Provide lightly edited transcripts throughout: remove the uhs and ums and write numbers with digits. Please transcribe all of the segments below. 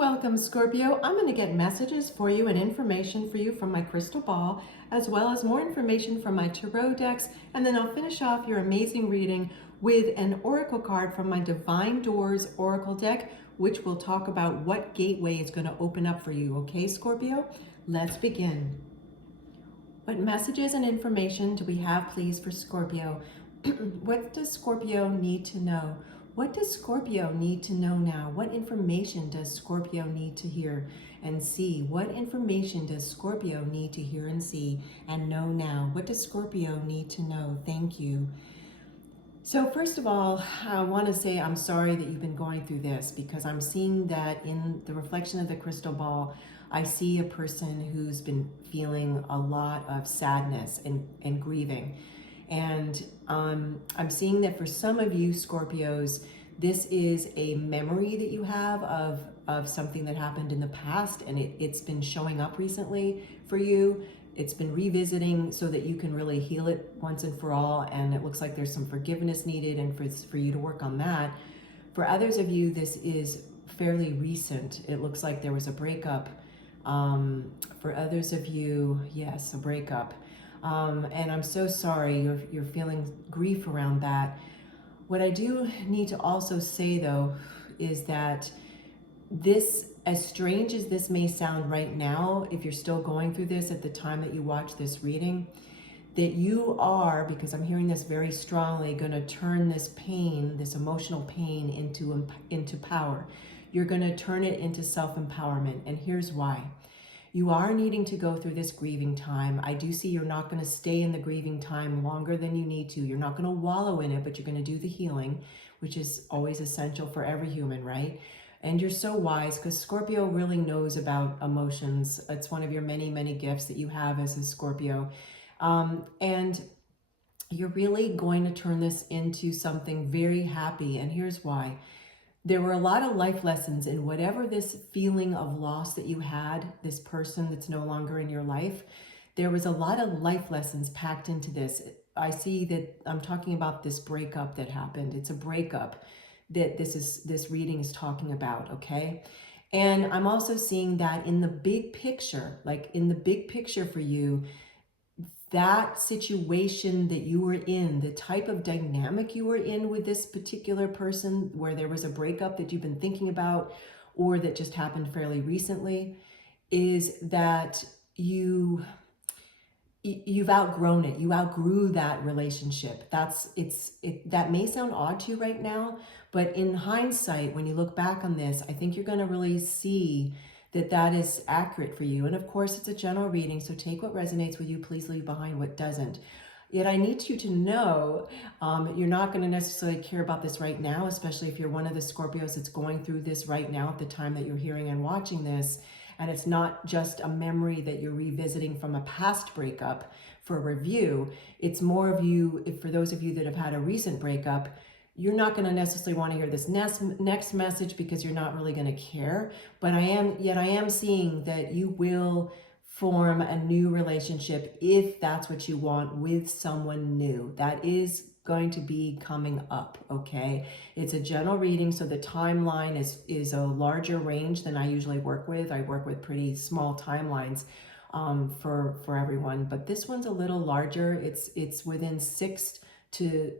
Welcome, Scorpio. I'm going to get messages for you and information for you from my crystal ball, as well as more information from my tarot decks, and then I'll finish off your amazing reading with an oracle card from my Divine Doors oracle deck, which will talk about what gateway is going to open up for you. Okay, Scorpio? Let's begin. What messages and information do we have, please, for Scorpio? What does Scorpio need to know? What does Scorpio need to know now? What information does Scorpio need to hear and see? What information does Scorpio need to hear and see and know now? What does Scorpio need to know? Thank you. So first of all, I want to say I'm sorry that you've been going through this, because I'm seeing that in the reflection of the crystal ball, I see a person who's been feeling a lot of sadness and grieving. And I'm seeing that for some of you Scorpios, this is a memory that you have of something that happened in the past, and it's been showing up recently for you. It's been revisiting so that you can really heal it once and for all, and it looks like there's some forgiveness needed, and for you to work on that. For others of you, this is fairly recent. It looks like there was a breakup. For others of you, yes, a breakup. And I'm so sorry you're feeling grief around that. What I do need to also say, though, is that this, as strange as this may sound right now, if you're still going through this at the time that you watch this reading, that you are, because I'm hearing this very strongly, going to turn this pain, this emotional pain, into power. You're going to turn it into self-empowerment. And here's why. You are needing to go through this grieving time. I do see you're not going to stay in the grieving time longer than you need to. You're not going to wallow in it, but you're going to do the healing, which is always essential for every human, right? And you're so wise, because Scorpio really knows about emotions. It's one of your many, many gifts that you have as a Scorpio. And you're really going to turn this into something very happy. And here's why. There were a lot of life lessons in whatever this feeling of loss that you had, this person that's no longer in your life. There was a lot of life lessons packed into this. I see that I'm talking about this breakup that happened. It's a breakup that this reading is talking about, okay? And I'm also seeing that in the big picture, like in the big picture for you, that situation that you were in, the type of dynamic you were in with this particular person, where there was a breakup that you've been thinking about or that just happened fairly recently, is that you've outgrown it. You outgrew that relationship. That may sound odd to you right now, but in hindsight, when you look back on this, I think you're going to really see that is accurate for you. And of course, it's a general reading, so take what resonates with you. Please leave behind what doesn't. Yet I need you to know you're not going to necessarily care about this right now, especially if you're one of the Scorpios that's going through this right now at the time that you're hearing and watching this. And it's not just a memory that you're revisiting from a past breakup for a review. It's more of you, for those of you that have had a recent breakup, you're not going to necessarily want to hear this next message because you're not really going to care. But I am seeing that you will form a new relationship, if that's what you want, with someone new. That is going to be coming up, okay? It's a general reading, so the timeline is a larger range than I usually work with. I work with pretty small timelines for everyone, but this one's a little larger. It's within 6 to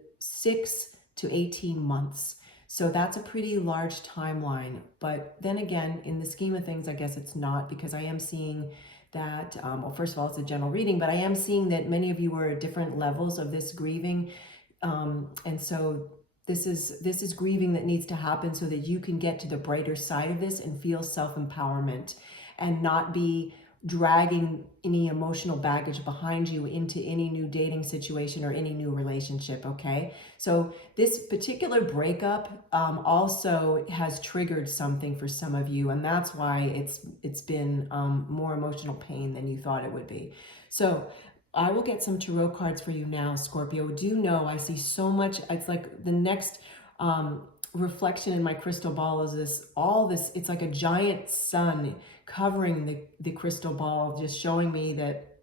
18 months. So that's a pretty large timeline. But then again, in the scheme of things, I guess it's not, because I am seeing that, well, first of all, it's a general reading, but I am seeing that many of you are at different levels of this grieving. And so this is grieving that needs to happen so that you can get to the brighter side of this and feel self-empowerment and not be dragging any emotional baggage behind you into any new dating situation or any new relationship, okay? So this particular breakup also has triggered something for some of you, and that's why it's been more emotional pain than you thought it would be. So I will get some tarot cards for you now, Scorpio. Do know I see so much. It's like the next reflection in my crystal ball is this, it's like a giant sun covering the crystal ball, just showing me that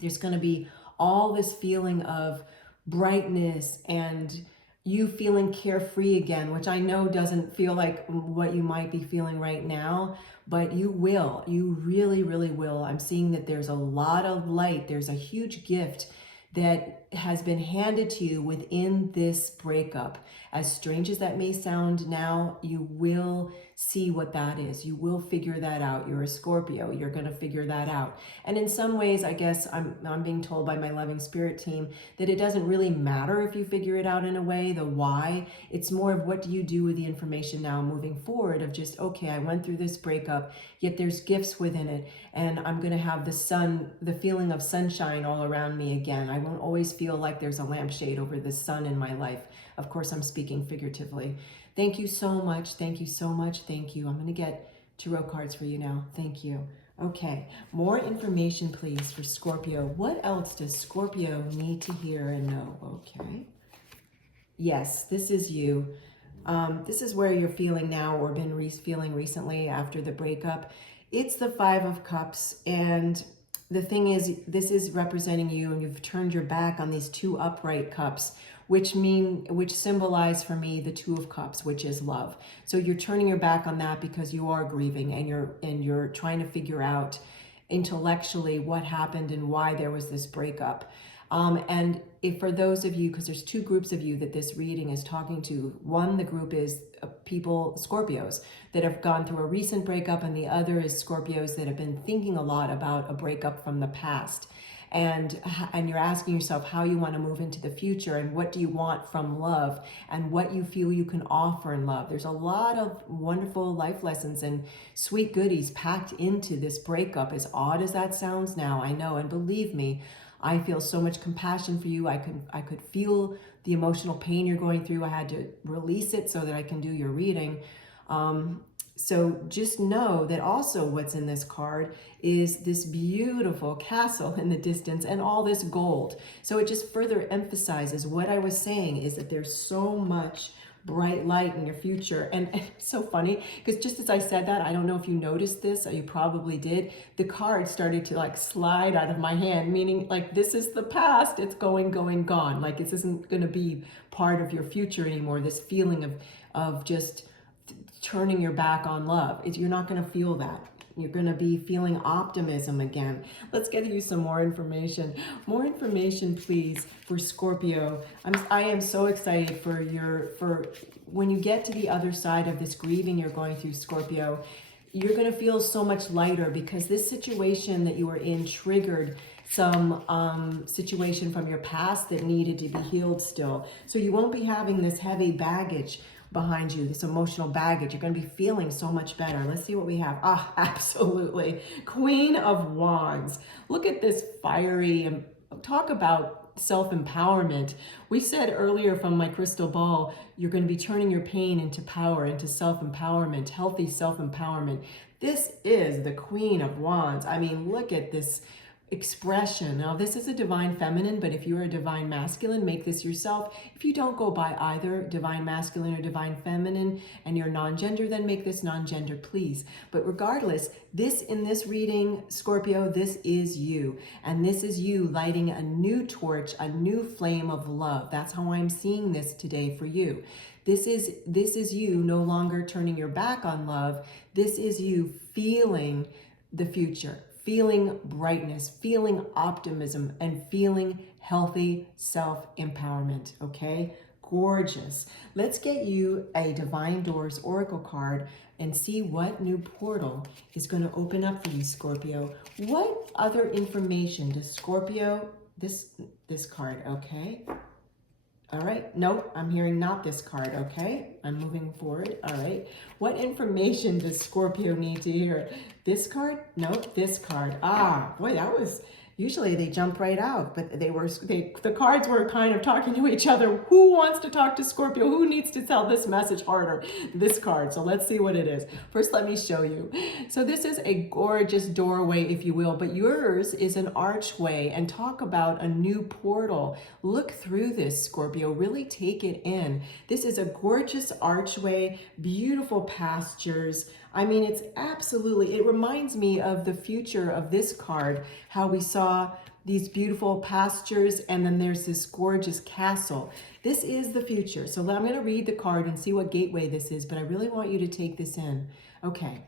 there's going to be all this feeling of brightness and you feeling carefree again, which I know doesn't feel like what you might be feeling right now, but you will. You really, really will. I'm seeing that there's a lot of light. There's a huge gift that has been handed to you within this breakup. As strange as that may sound now, you will see what that is. You will figure that out. You're a Scorpio. You're going to figure that out. And in some ways, I guess I'm being told by my loving spirit team that it doesn't really matter if you figure it out in a way, the why. It's more of what do you do with the information now moving forward of just, okay, I went through this breakup, yet there's gifts within it. And I'm going to have the feeling of sunshine all around me again. I won't always feel like there's a lampshade over the sun in my life. Of course, I'm speaking figuratively. Thank you so much. Thank you so much. Thank you. I'm going to get tarot cards for you now. Thank you. Okay, more information, please, for Scorpio. What else does Scorpio need to hear and know? Okay. Yes, this is you. This is where you're feeling now or been feeling recently after the breakup. It's the Five of Cups, and the thing is, this is representing you, and you've turned your back on these two upright cups, which symbolize for me the Two of Cups, which is love. So you're turning your back on that because you are grieving, and you're trying to figure out intellectually what happened and why there was this breakup. And if for those of you, because there's two groups of you that this reading is talking to, one, the group is people, Scorpios, that have gone through a recent breakup, and the other is Scorpios that have been thinking a lot about a breakup from the past. And you're asking yourself how you want to move into the future, and what do you want from love, and what you feel you can offer in love. There's a lot of wonderful life lessons and sweet goodies packed into this breakup, as odd as that sounds now, I know, and believe me, I feel so much compassion for you. I could feel the emotional pain you're going through. I had to release it so that I can do your reading. So just know that also what's in this card is this beautiful castle in the distance and all this gold. So it just further emphasizes what I was saying, is that there's so much bright light in your future. And it's so funny because just as I said that, I don't know if you noticed this, or you probably did, the card started to like slide out of my hand, meaning like this is the past, it's going, gone. Like this isn't going to be part of your future anymore. This feeling of just turning your back on love. You're not going to feel that. You're going to be feeling optimism again. Let's get you some more information. More information, please, for Scorpio. I am so excited for when you get to the other side of this grieving you're going through, Scorpio. You're going to feel so much lighter because this situation that you were in triggered some situation from your past that needed to be healed still. So you won't be having this heavy baggage behind you, this emotional baggage. You're going to be feeling so much better. Let's see what we have. Ah, absolutely. Queen of Wands. Look at this fiery, talk about self-empowerment. We said earlier from my crystal ball, you're going to be turning your pain into power, into self-empowerment, healthy self-empowerment. This is the Queen of Wands. I mean, look at this expression. Now, this is a divine feminine, but if you're a divine masculine, make this yourself. If you don't go by either divine masculine or divine feminine and you're non-gender, then make this non-gender, please. But regardless, in this reading, Scorpio, this is you. And this is you lighting a new torch, a new flame of love. That's how I'm seeing this today for you. This is you no longer turning your back on love. This is you feeling the future, feeling brightness, feeling optimism, and feeling healthy self-empowerment, okay? Gorgeous. Let's get you a Divine Doors Oracle card and see what new portal is going to open up for you, Scorpio. What other information does Scorpio, this card, okay? All right, nope, I'm hearing not this card, okay? I'm moving forward, all right. What information does Scorpio need to hear? This card? Nope, this card. Ah, boy, that was, usually they jump right out, but the cards were kind of talking to each other. Who wants to talk to Scorpio? Who needs to tell this message harder? This card, so let's see what it is. First, let me show you. So this is a gorgeous doorway, if you will, but yours is an archway, and talk about a new portal. Look through this, Scorpio, really take it in. This is a gorgeous archway, beautiful pastures. I mean, it reminds me of the future of this card, how we saw these beautiful pastures, and then there's this gorgeous castle. This is the future. So I'm going to read the card and see what gateway this is, but I really want you to take this in. Okay.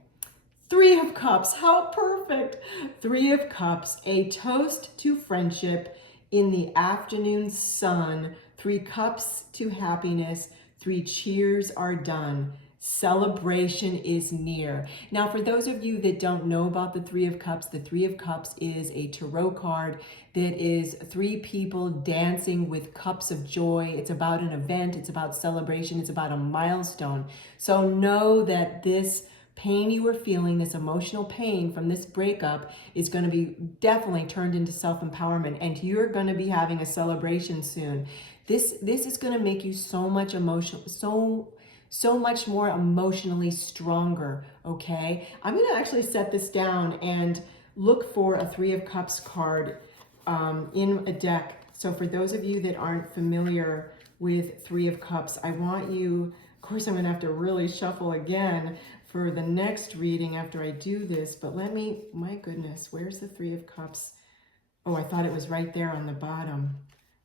Three of Cups, how perfect. Three of Cups, a toast to friendship in the afternoon sun. Three cups to happiness. Three cheers are done. Celebration is near. Now, for those of you that don't know about the Three of Cups, the Three of Cups is a tarot card that is three people dancing with cups of joy. It's about an event, it's about celebration, it's about a milestone. So know that this pain you are feeling, this emotional pain from this breakup, is going to be definitely turned into self-empowerment, and you're going to be having a celebration soon. This is going to make you so much so much more emotionally stronger, okay? I'm going to actually set this down and look for a Three of Cups card in a deck. So for those of you that aren't familiar with Three of Cups, I want you, of course I'm going to have to really shuffle again for the next reading after I do this, but let me, my goodness, where's the Three of Cups? Oh, I thought it was right there on the bottom.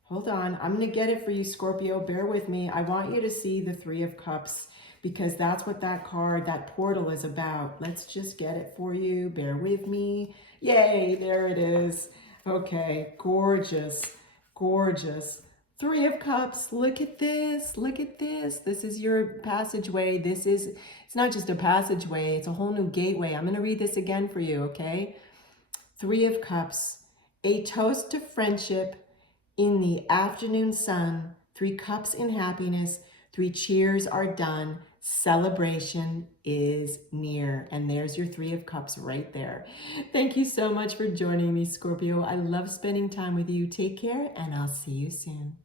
Hold on, I'm going to get it for you, Scorpio. Bear with me. I want you to see the Three of Cups because that's what that card, that portal is about. Let's just get it for you. Bear with me. Yay, there it is. Okay, gorgeous, gorgeous. Three of Cups, look at this, look at this. This is your passageway. It's not just a passageway, it's a whole new gateway. I'm going to read this again for you, okay? Three of Cups, a toast to friendship in the afternoon sun. Three cups in happiness. Three cheers are done. Celebration is near. And there's your Three of Cups right there. Thank you so much for joining me, Scorpio. I love spending time with you. Take care, and I'll see you soon.